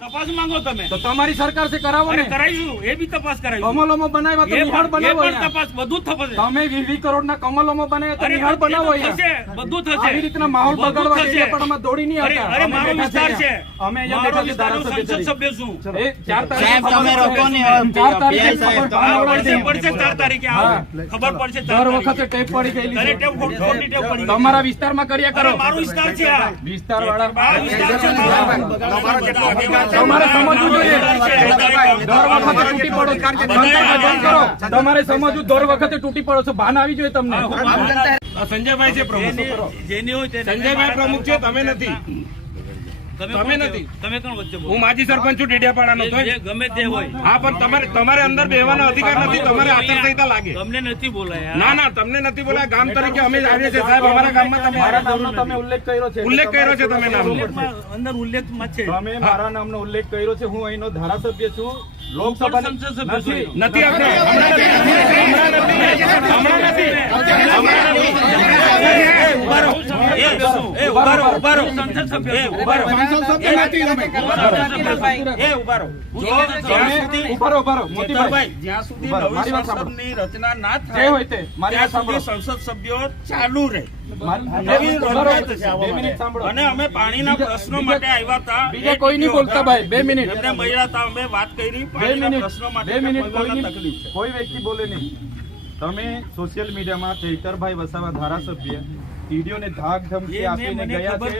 તપાસ માંગો તમે તો તમારી સરકાર છે કરાવો ને કરાવીશું એ બી તપાસ કરાવીશું કમલોમાં બનાવ્યા તો નિહાળ બનાવો તપાસ બધું થશે તમે 20 કરોડના કમલોમાં બનાવ્યા તો નિહાળ બનાવો બધું થશે આવી રીતના માહોલ બગાડવા એટલે પણ અમે દોડી નહીં આવતા અરે મારો વિસ્તાર છે અમે અહીંયા બેઠા છે ધારાસભ્ય સભ્ય છું એ 4 તારીખે તમે રોકો ને 4 તારીખે પડશે 4 તારીખે ખબર પડશે દર વખતે ટેપ પડી ગયેલી અરે ટેપ ખોટી ટેપ પડી તમારા વિસ્તારમાં કર્યા કરો મારો વિસ્તાર છે આ વિસ્તાર વાળા વિસ્તાર છે તમારો કેટલો અધિકાર છે તમારે સમજવું જોઈએ દર વખતે તૂટી પડો તમારે સમજવું દર વખતે તૂટી પડો છો ભાન આવી જોઈએ તમને સંજયભાઈ છે પ્રમુખ જેની હોય તેને સંજયભાઈ પ્રમુખ છે તમે નથી તમે નથી તમે કોણ વચ્ચે બોલો હું માજી સરપંચ છું ડેડિયાપાડાનો ગમે તે હોય હા પણ તમારે અંદર બેવાનો અધિકાર નથી તમારે આચારસંહિતા લાગે તમને નથી બોલાયા ના તમને નથી બોલાયા ગામ તરીકે અમે જ આવીએ છીએ સાહેબ અમારા ગામમાં મારા નામનો તમે ઉલ્લેખ કર્યો છે ઉલ્લેખ કર્યો છે તમે નામનો અંદર ઉલ્લેખમાં છે તમે મારા નામનો ઉલ્લેખ કર્યો છે હું અહીંનો ધારાસભ્ય છું લોકસભાની નથી આપણે જ્યાં સુધી નવી સંસદની રચના ના થાય ત્યાં સુધી સંસદ સભ્યો ચાલુ રહે અને અમે પાણીના પ્રશ્નો માટે આવ્યા હતા. બીજા કોઈ નહીં બોલતા ભાઈ 2 મિનિટ એમને મળ્યા હતા, અમે વાત કરી પાણીના પ્રશ્નો માટે. 2 મિનિટ તકલીફ છે. કોઈ વ્યક્તિ બોલે નહીં. તમે સોશિયલ મીડિયામાં ચૈતરભાઈ વસાવા ધારાસભ્ય ટીડીઓને ધાક ધમકી આપીને ગયા છે.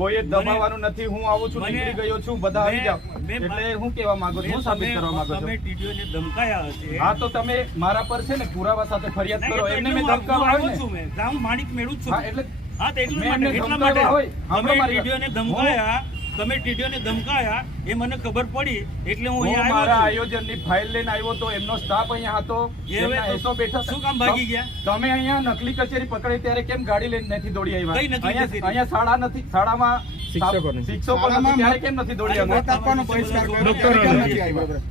કોઈએ દબાવવાનું નથી. હું આવું છું, નીકળી ગયો છું, બધા આવી જાવ. એટલે હું કેવા માંગુ છું, હું સાબિત કરવા માંગુ છું. તમે ટીડીઓને ધમકાયા હશે. હા તો તમે મારા પર છે ને પુરાવા સાથે ફરિયાદ કરો. એમને મેં ધમકાવ્યા હોય છું, મેં ગામ માણિક મેળવું છું. હા એટલે હા, તો એટલા મેં માટે એમને ધમકાવ્યા હોય. તમે ટીડીઓને ધમકાયા, તમે ટીડીઓને ધમકાયા એ મને ખબર પડી એટલે હું હું અહીંયા મારા આવ્યો છું. આયોજનની ફાઇલ લઈને આવ્યો તો એમનો સ્ટાફ અહીંયા હતો. એમના એસો બેઠા શું કામ ભાગી ગયા? તમે અહીંયા નકલી કચેરી પકડી ત્યારે કેમ ગાડી લઈને નથી દોડી આવ્યા? કઈ નકલી કચેરી? અહીંયા શાળા નથી, શાળામાં શિક્ષકો નથી ત્યારે કેમ નથી દોડી આવ્યા?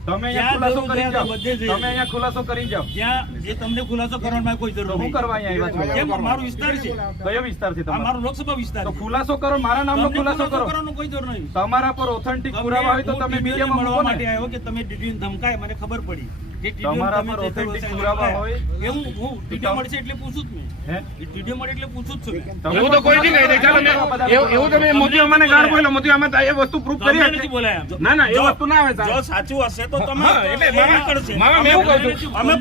તમે અહીંયા ખુલાસો કરી જાઓ. તમે અહીંયા ખુલાસો કરી જાઓ. જ્યાં જે તમને ખુલાસો કરવાનો કોઈ જરૂર હું નહીં. કરવા અહીંયા આવ્યા છો? કેમ? મારો વિસ્તાર છે. કયો વિસ્તાર છે આ તમારો? મારો લોકસભા વિસ્તાર તો છે. ખુલાસો કરો, મારા નામનો તમને ખુલાસો કરો. કરવાનો કોઈ જરૂર નહીં. તમારા પર ઓથેન્ટિક પુરાવા હોય તો તમે મીડિયામાં મૂકો માટે ને. આવ્યો કે તમે ટીડીઓને ધમકાય, મને ખબર પડી કે ટીડીઓને તમારા તમે પર જે authentic થયું પુરાવા હશે હોય. એવું હું ટીડીઓ મળશે એટલે પૂછું જ મેં. હે? ટીડીઓ મળે એટલે પૂછું જ છું મેં. એવું તો કોઈ નહીં કહે. ચાલો એવું તમે મોદી અમને ગાળ બોલ્યો, મોદી અમે એ વસ્તુ પ્રૂફ કરી તમને નથી બોલાયા. ના એ વસ્તુ ના આવે જો સાચું હશે તો તમે એટલે એ નીકળશે. મારા મેં એવું કહું છું અમે